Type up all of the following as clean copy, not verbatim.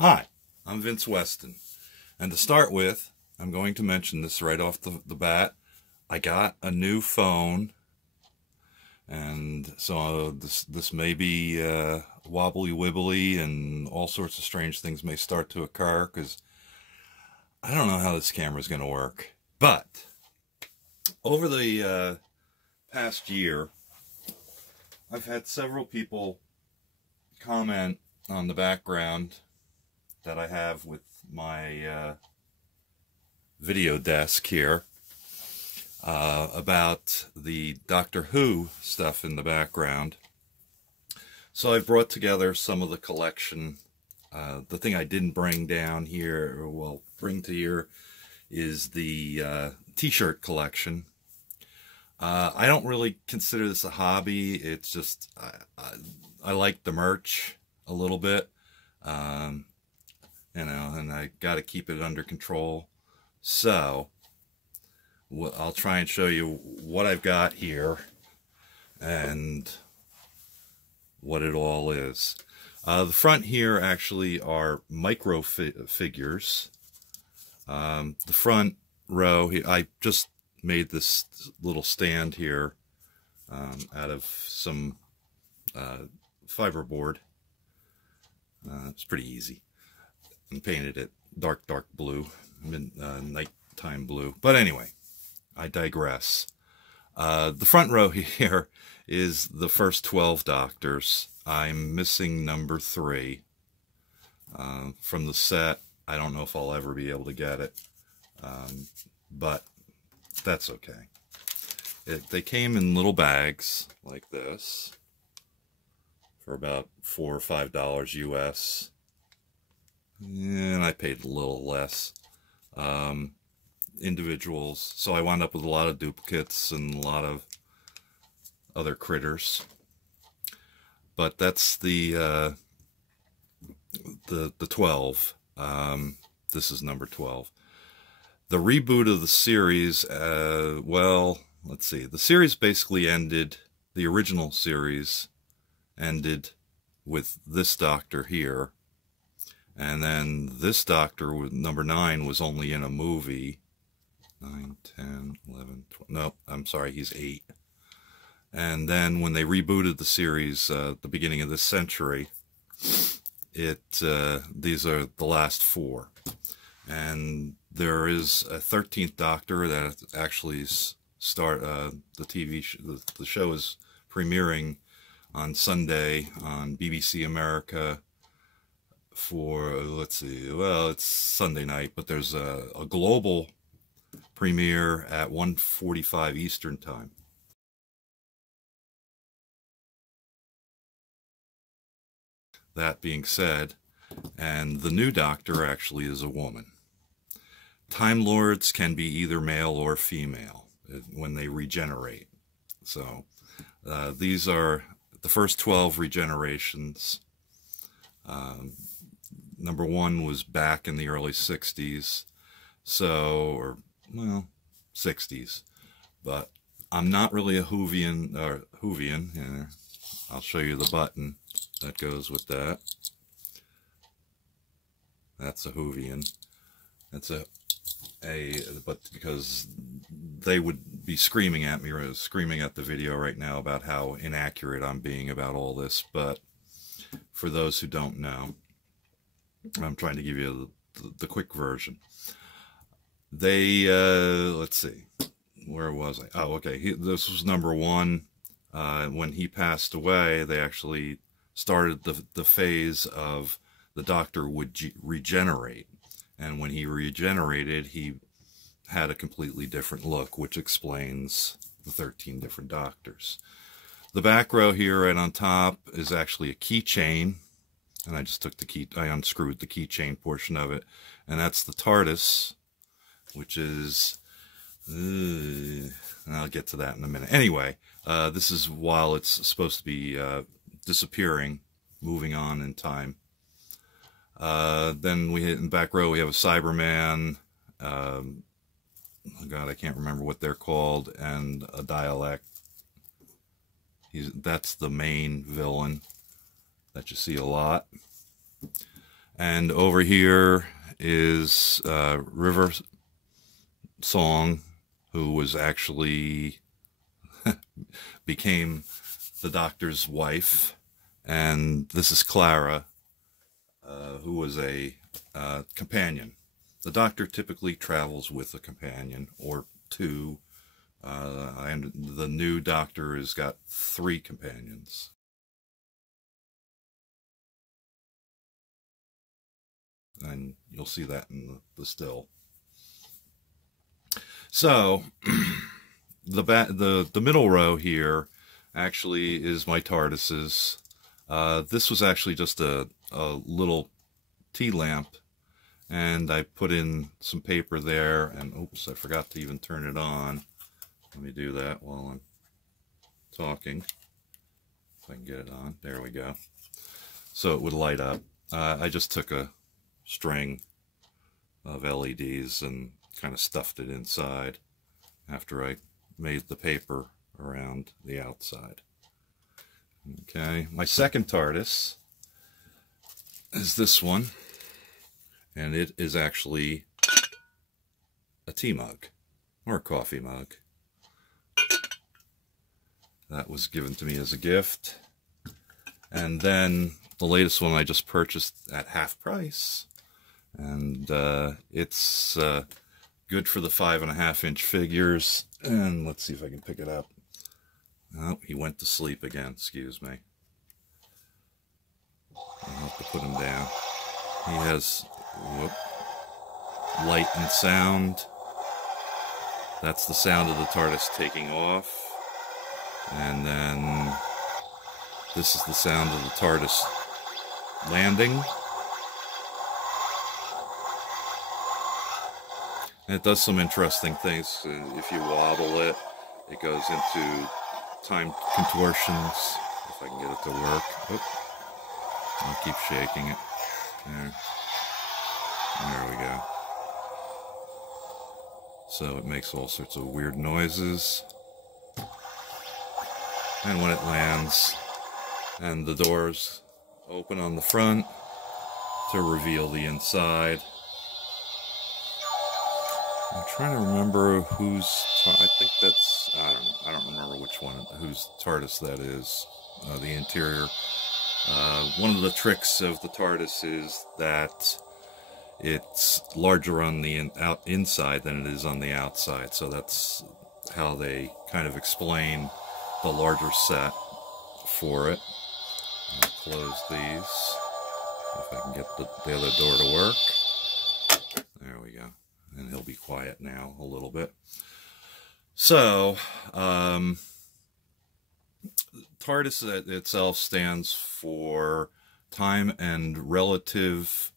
Hi, I'm Vince Weston, and to start with, I'm going to mention this right off the bat. I got a new phone, and so this may be wobbly wibbly, and all sorts of strange things may start to occur, because I don't know how this camera is going to work. But over the past year, I've had several people comment on the background that I have with my video desk here about the Doctor Who stuff in the background. So I've brought together some of the collection. The thing I didn't bring down here, or well, bring to here, is the t-shirt collection. I don't really consider this a hobby. It's just I like the merch a little bit. You know, and I got to keep it under control. So I'll try and show you what I've got here and what it all is. The front here actually are micro figures. The front row, I just made this little stand here out of some fiberboard. It's pretty easy. And painted it dark blue, nighttime blue. But anyway, I digress. The front row here is the first 12 Doctors. I'm missing number 3 from the set. I don't know if I'll ever be able to get it, but that's okay. They came in little bags like this for about $4 or $5 US. And I paid a little less. Individuals. So I wound up with a lot of duplicates and a lot of other critters. But that's the 12. This is number 12. The reboot of the series, well, let's see. The series basically ended, the original series ended with this Doctor here. And then this Doctor, number 9, was only in a movie. 9, 10, 11, 12. No, I'm sorry, he's 8. And then when they rebooted the series at the beginning of this century, these are the last 4. And there is a 13th Doctor that actually the show is premiering on Sunday on BBC America. For, let's see, well, it's Sunday night, but there's a global premiere at 1:45 Eastern Time. That being said, and the new Doctor actually is a woman. Time Lords can be either male or female when they regenerate. So these are the first 12 regenerations. Number 1 was back in the early 60s, or, well, 60s. But I'm not really a Whovian. Here, I'll show you the button that goes with that. That's a Whovian. That's but because they would be screaming at me, or screaming at the video right now about how inaccurate I'm being about all this. But for those who don't know, I'm trying to give you the quick version. They, let's see, where was I? Oh, okay, this was number 1. When he passed away, they actually started the phase of the Doctor would regenerate. And when he regenerated, he had a completely different look, which explains the 13 different Doctors. The back row here right on top is actually a keychain. And I just took I unscrewed the keychain portion of it. And that's the TARDIS, which is, and I'll get to that in a minute. Anyway, this is while it's supposed to be disappearing, moving on in time. Then in the back row, we have a Cyberman. Oh God, I can't remember what they're called. And a Dialect. That's the main villain that you see a lot. And over here is River Song, who was actually became the Doctor's wife. And this is Clara, who was a companion. The Doctor typically travels with a companion or two. And the new Doctor has got 3 companions. And you'll see that in the still. So the middle row here actually is my TARDIS's. This was actually just a little tea lamp, and I put in some paper there, and oops, I forgot to even turn it on. Let me do that while I'm talking. If I can get it on. There we go. So it would light up. I just took a string of LEDs and kind of stuffed it inside after I made the paper around the outside. Okay, my second TARDIS is this one, and it is actually a tea mug or a coffee mug. That was given to me as a gift. And then the latest one I just purchased at half price. And it's good for the 5.5-inch figures. And let's see if I can pick it up. Oh, he went to sleep again. Excuse me. I'll have to put him down. He has light and sound. That's the sound of the TARDIS taking off. And then this is the sound of the TARDIS landing. And it does some interesting things. If you wobble it, it goes into time contortions. If I can get it to work. Oop. I'll keep shaking it. There we go. So it makes all sorts of weird noises. And when it lands, and the doors open on the front to reveal the inside. I'm trying to remember whose, I think that's, I don't remember which one, whose TARDIS that is, the interior. One of the tricks of the TARDIS is that it's larger on the inside than it is on the outside, so that's how they kind of explain the larger set for it. I'll close these, if I can get the other door to work. There we go. And he'll be quiet now a little bit. So, TARDIS itself stands for time and relative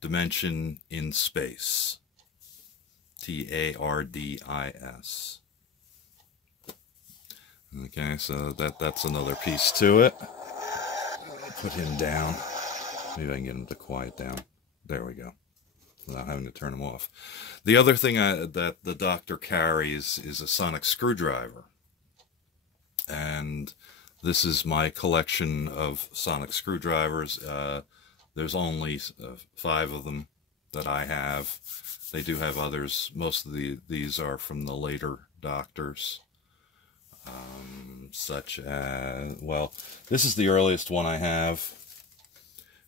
dimension in space. TARDIS. Okay, so that's another piece to it. I'll put him down. Maybe I can get him to quiet down. There we go. Without having to turn them off. The other thing that the Doctor carries is a sonic screwdriver. And this is my collection of sonic screwdrivers. There's only 5 of them that I have. They do have others. Most of these are from the later Doctors. Such as, well, this is the earliest one I have.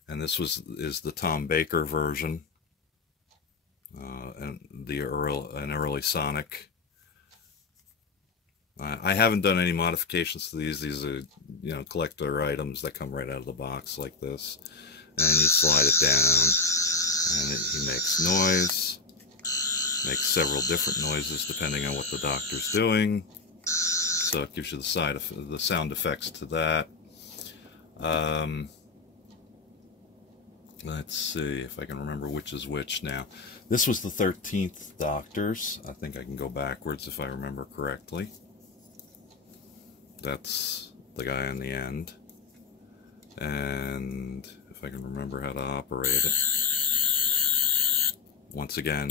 And this is the Tom Baker version. And an early Sonic. I haven't done any modifications to these. These are, collector items that come right out of the box like this. And you slide it down, and he makes noise. Makes several different noises depending on what the Doctor's doing. So it gives you the sound effects to that. Let's see if I can remember which is which now. This was the 13th Doctor's. I think I can go backwards if I remember correctly. That's the guy on the end. And if I can remember how to operate it. Once again,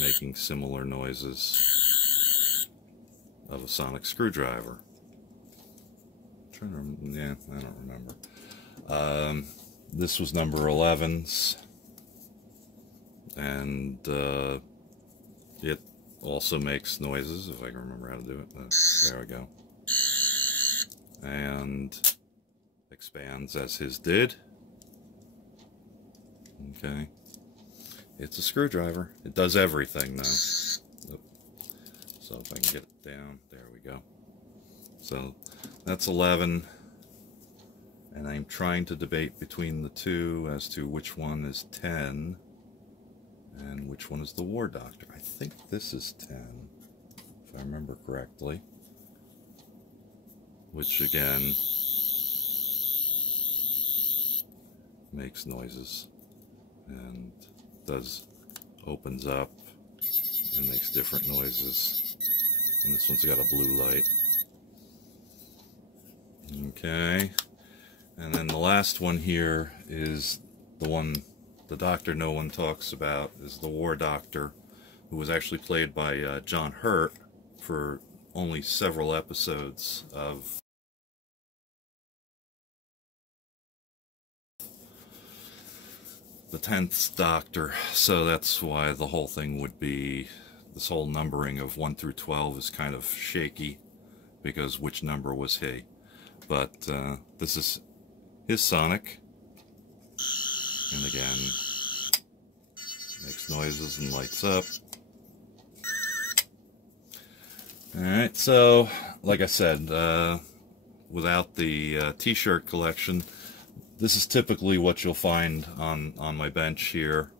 making similar noises of a sonic screwdriver. I'm trying to, yeah, I don't remember. This was number 11's. And it also makes noises, if I can remember how to do it. There we go. And expands as his did. Okay. It's a screwdriver. It does everything, though. So if I can get it down, there we go. So that's 11. And I'm trying to debate between the two as to which one is 10 and which one is the War Doctor. I think this is 10, if I remember correctly. Which again makes noises and opens up and makes different noises. And this one's got a blue light. Okay. And then the last one here is the one, the doctor no one talks about, is the War Doctor, who was actually played by John Hurt for only several episodes of the 10th Doctor. So that's why the whole thing would be, this whole numbering of 1 through 12 is kind of shaky, because which number was he? But this is his Sonic, and again makes noises and lights up. Alright, so like I said, without the t-shirt collection, this is typically what you'll find on my bench here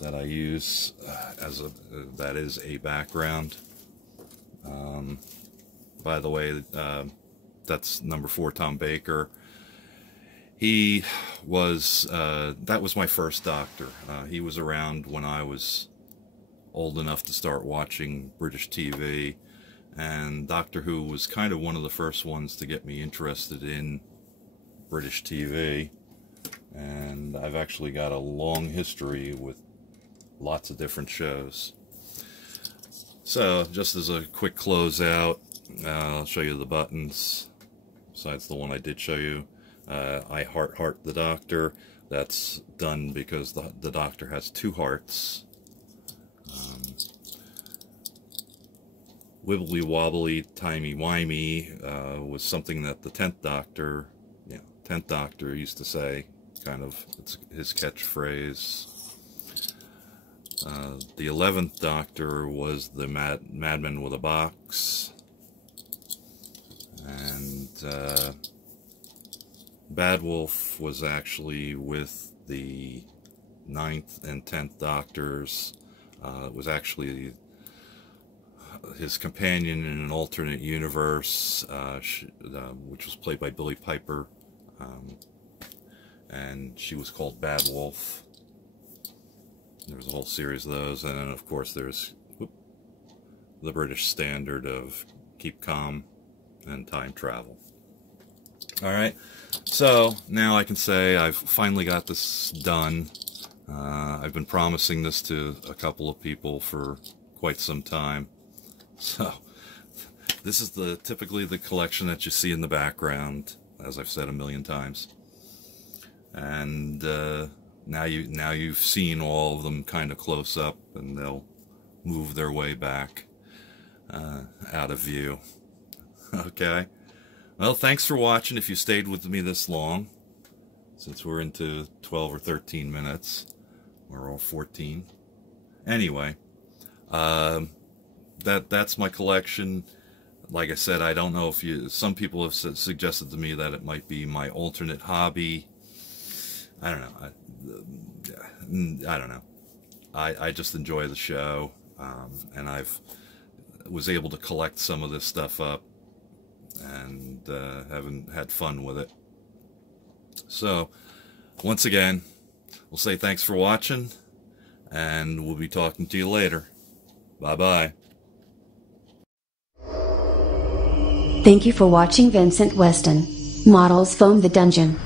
that I use as a that is a background. By the way, that's number 4, Tom Baker. He was, that was my first Doctor. He was around when I was old enough to start watching British TV, and Doctor Who was kind of one of the first ones to get me interested in British TV, and I've actually got a long history with lots of different shows. So, just as a quick closeout, I'll show you the buttons, besides the one I did show you. I heart the Doctor. That's done because the Doctor has 2 hearts. Wibbly wobbly, timey wimey was something that the 10th Doctor, 10th Doctor used to say, kind of, it's his catchphrase. The 11th Doctor was the madman with a box. And Bad Wolf was actually with the 9th and 10th Doctors. It was actually his companion in an alternate universe, which was played by Billie Piper, and she was called Bad Wolf. There was a whole series of those, and then of course there's the British standard of keep calm and time travel. Alright, so now I can say I've finally got this done. I've been promising this to a couple of people for quite some time. So, this is typically the collection that you see in the background, as I've said a million times. And now you've seen all of them kind of close up, and they'll move their way back out of view. Okay. Well, thanks for watching if you stayed with me this long, since we're into 12 or 13 minutes. We're all 14. Anyway, that's my collection. Like I said, I don't know if some people have suggested to me that it might be my alternate hobby. I don't know. I don't know. I just enjoy the show, and was able to collect some of this stuff up, and haven't had fun with it. So, once again, we'll say thanks for watching, and we'll be talking to you later. Bye-bye. Thank you for watching Vincent Weston, Models Foam the Dungeon.